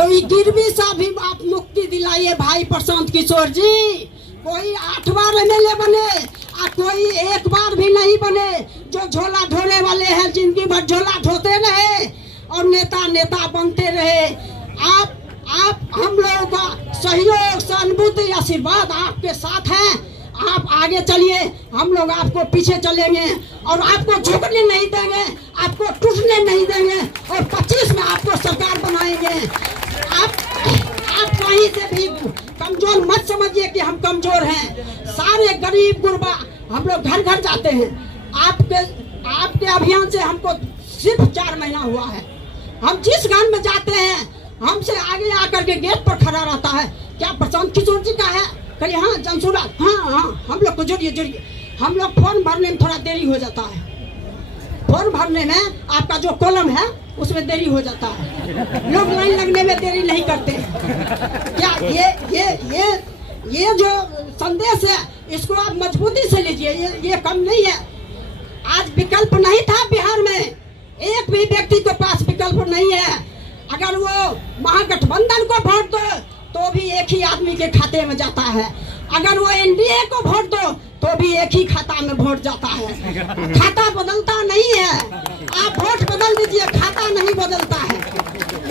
तो ये गिरवी सा भी आप मुक्ति दिलाइए भाई प्रशांत किशोर जी। कोई 8 बार एमएलए बने और कोई 1 बार भी नहीं बने। जो झोला ढोने वाले हैं जिंदगी भर झोला ढोते रहे और नेता नेता बनते रहे। आप हम लोगों का सहयोग सहानुभूति आशीर्वाद आपके साथ है। आप आगे चलिए, हम लोग आपको पीछे चलेंगे और आपको झुकने नहीं देंगे, आपको टूटने नहीं देंगे और 25 में आपको सरकार बनाएंगे। आप कहीं से भी कमजोर मत समझिए कि हम कमजोर हैं। सारे गरीब गुरबा हम लोग घर घर जाते हैं। आपके अभियान से हमको सिर्फ 4 महीना हुआ है। हम जिस घर में जाते हैं हमसे आगे आकर के गेट पर खड़ा रहता है, क्या प्रशांत किशोर जी का है? कहिए हाँ जनसुरा, हाँ हम लोग को जोड़िए। हम लोग फॉर्म भरने में थोड़ा देरी हो जाता है। फॉर्म भरने में आपका जो कॉलम है उसमें देरी हो जाता है। लोग लाइन लगने में देरी नहीं करते। क्या ये जो संदेश है इसको आप मजबूती से लीजिए। ये कम नहीं है। आज विकल्प नहीं था बिहार में, एक भी व्यक्ति के पास विकल्प नहीं है। अगर वो महागठबंधन को वोट दो तो भी एक ही आदमी के खाते में जाता है। अगर वो एनडीए को वोट दो तो भी एक ही खाता में वोट जाता है। खाता बदलता नहीं है। आप वोट बदल दीजिए, खाता नहीं बदलता है।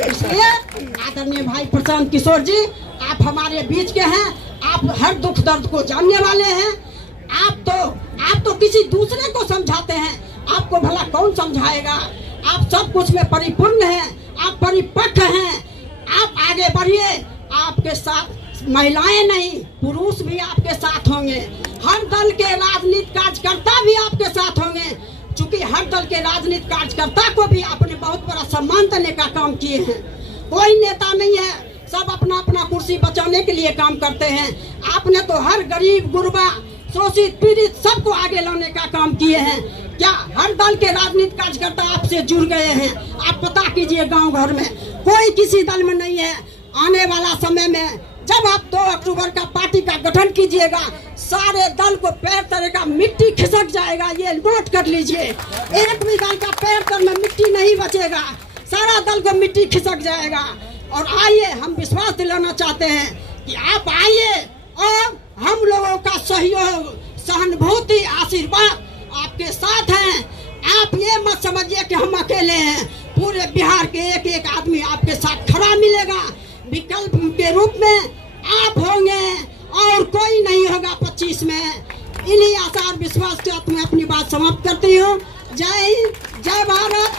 इसलिए आदरणीय भाई प्रशांत किशोर जी, आप हमारे बीच के हैं। आप हर दुख दर्द को जानने वाले हैं। आप तो किसी दूसरे को समझाते हैं, आपको भला कौन समझाएगा? आप सब कुछ में परिपूर्ण हैं, आप परिपक्व हैं। आप आगे बढ़िए। आपके साथ महिलाएं नहीं, पुरुष भी आपके साथ होंगे। हर दल के राजनीतिक कार्यकर्ता भी आपके साथ होंगे। चूंकि हर दल के राजनीतिक कार्यकर्ता को भी आपने बहुत बड़ा सम्मान देने का काम किए हैं। कोई नेता नहीं है, सब अपना अपना कुर्सी बचाने के लिए काम करते हैं। आपने तो हर गरीब गुरबा शोषित पीड़ित सबको आगे लाने का काम किए हैं। क्या हर दल के राजनीतिक कार्यकर्ता आपसे जुड़ गए हैं? आप पता कीजिए गांव घर में कोई किसी दल में नहीं है। आने वाला समय में जब आप 2 अक्टूबर का पार्टी का गठन कीजिएगा, सारे दल को पैर तरेगा मिट्टी खिसक जाएगा। ये नोट कर लीजिए। एक भी दल का पैर तर में मिट्टी नहीं बचेगा, सारा दल को मिट्टी खिसक जाएगा। और आइए, हम विश्वास दिलाना चाहते हैं कि आप आइए और हम लोगों का सहयोग सहानुभूति आशीर्वाद आपके साथ हैं। आप ये मत समझिए कि हम अकेले हैं। पूरे बिहार के एक एक आदमी आपके साथ खड़ा मिलेगा। विकल्प के रूप में आप होंगे और कोई नहीं होगा 25 में। इन्हीं आशा और विश्वास के साथ मैं अपनी बात समाप्त करती हूँ। जय हिंद, जय भारत,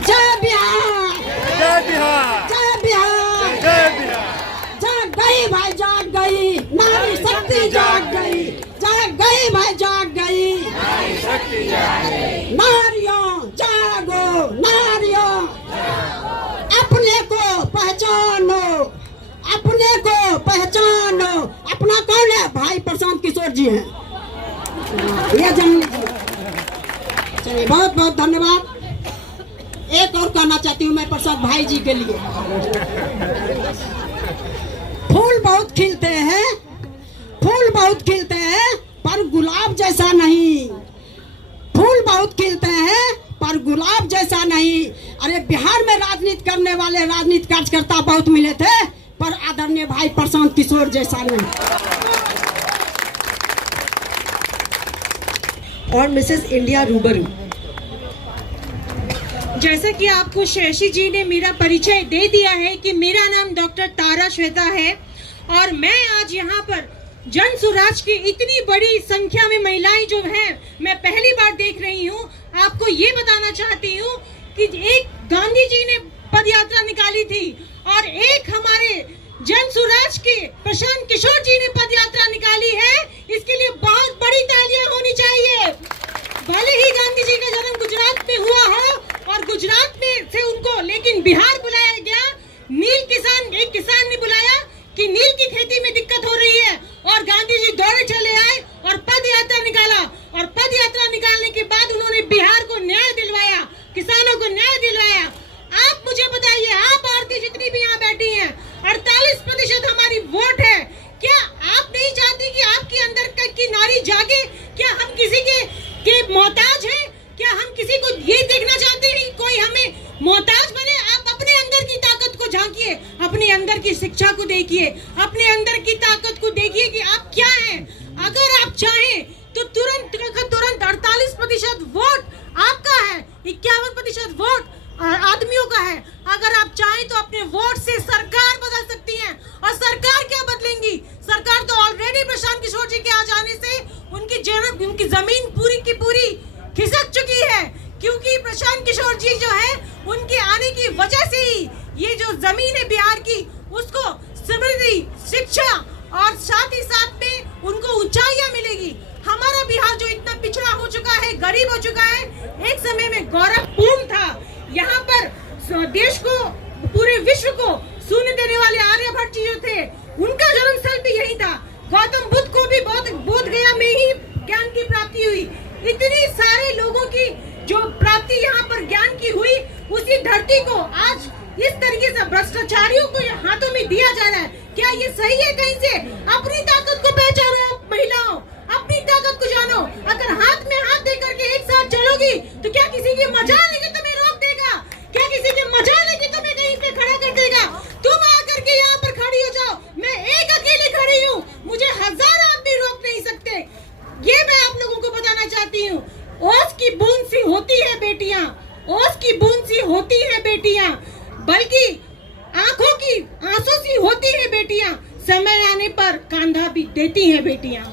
जय बिहार, जय बिहार, जय बिहार, जय बिहार। जाग गई भाई, जाग गई नारी शक्ति, जाग गई, जाग गई भाई, जाग गई नारी शक्ति, जाग गई। नारियों जागो, नारियों अपने को पहचानो, अपने को पहचानो। अपना कौन है? भाई प्रशांत किशोर जी हैं। ये जान लीजिए। चलिए, बहुत बहुत धन्यवाद। एक और कहना चाहती हूँ मैं प्रसाद भाई जी के लिए। फूल बहुत खिलते हैं, फूल बहुत खिलते हैं पर गुलाब जैसा नहीं। फूल बहुत खिलते हैं पर गुलाब जैसा नहीं। अरे बिहार में राजनीति करने वाले राजनीतिक कार्यकर्ता बहुत मिले थे, पर आदरणीय भाई प्रशांत किशोर जैसा नहीं। और मिसेस इंडिया रूबरू, जैसा कि आपको शशि जी ने मेरा परिचय दे दिया है कि मेरा नाम डॉक्टर तारा श्वेता है और मैं आज यहाँ पर जन स्वराज की इतनी बड़ी संख्या में महिलाएं जो हैं मैं पहली बार देख रही हूँ। आपको ये बताना चाहती हूँ कि एक गांधी जी ने पद यात्रा निकाली थी और एक हमारे जन स्वराज के प्रशांत किशोर जी ने पद यात्रा निकाली है। इसके लिए बहुत बड़ी तालियां होनी चाहिए। भले ही गांधी जी का जन्म गुजरात में हुआ हो और गुजरात में से उनको लेकिन बिहार बुलाया गया। नील किसान, एक किसान ने बुलाया कि नील की खेती में दिक्कत हो रही है और गांधी जी दौड़े चले आए और पद यात्रा निकाला और पद यात्रा निकालने के बाद उन्होंने बिहार को न्याय दिलवाया, किसानों को न्याय दिलवाया। आप मुझे बताइए, आप औरतें जितनी भी यहाँ बैठी हैं, 48% हमारी वोट है। क्या आप नहीं चाहती कि आपके अंदर की नारी जागे? क्या हम किसी के मोहताज हैं? क्या हम किसी को ये देखना चाहते हैं कि कोई हमें मोहताज बने? आप अपने अंदर की ताकत को अपने अंदर की शिक्षा को देखिए, अपने अंदर की ताकत को देखिए कि आप क्या हैं। अगर आप चाहें तो तुरंत 48% वोट आपका है, 51% वोट आदमियों का है। अगर आप चाहें तो अपने वोट से सरकार बदल सकती हैं। और सरकार क्या बदलेंगी? सरकार तो ऑलरेडी प्रशांत किशोर जी के आ जाने से उनकी जमीन पूरी की पूरी खिसक चुकी है, क्योंकि प्रशांत किशोर जी जो है उनके आने की वजह से ही ये जो जमीन है बिहार की, उसको समृद्धि, शिक्षा और साथ ही साथ में उनको ऊंचाइयां मिलेगी। हमारा बिहार जो इतना पिछड़ा हो चुका है, गरीब हो चुका है, एक समय में गौरवपूर्ण था। यहाँ पर देश को, पूरे विश्व को सुनने देने वाले आर्यभट्ट जी जो थे, उनका जन्मस्थल भी यही था। गौतम बुद्ध को भी बोध गया में ही ज्ञान की प्राप्ति हुई। इतनी सारे लोगों की जो प्राप्ति यहाँ पर ज्ञान की हुई, उसी धरती को आज इस तरीके से भ्रष्टाचारियों को हाथों में दिया जा रहा है। क्या ये सही है? कहीं से अपनी ताकत को पहचानो महिलाओं, अपनी ताकत को जानो। अगर हाथ में हाथ दे करके एक साथ चलोगी तो क्या किसी की मजाल लेके तुम्हें रोक देगा? क्या किसी की मजाल लेके तुम्हें कहीं पे खड़ा कर देगा? तुम आकर के यहाँ पर खड़ी हो जाओ। मैं एक अकेले खड़ी हूँ, मुझे 1000 आदमी रोक नहीं सकते। ये मैं आप लोगों को बताना चाहती हूँ। ओस की बूंद सी होती है बेटियां, ओस की बूंद सी होती है बेटियां, बल्कि आंखों की आंसू सी होती है बेटियां। समय आने पर कांधा भी देती है बेटियां।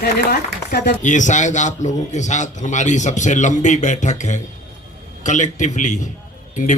धन्यवाद सदन। ये शायद आप लोगों के साथ हमारी सबसे लंबी बैठक है, कलेक्टिवली इंडिविजुअल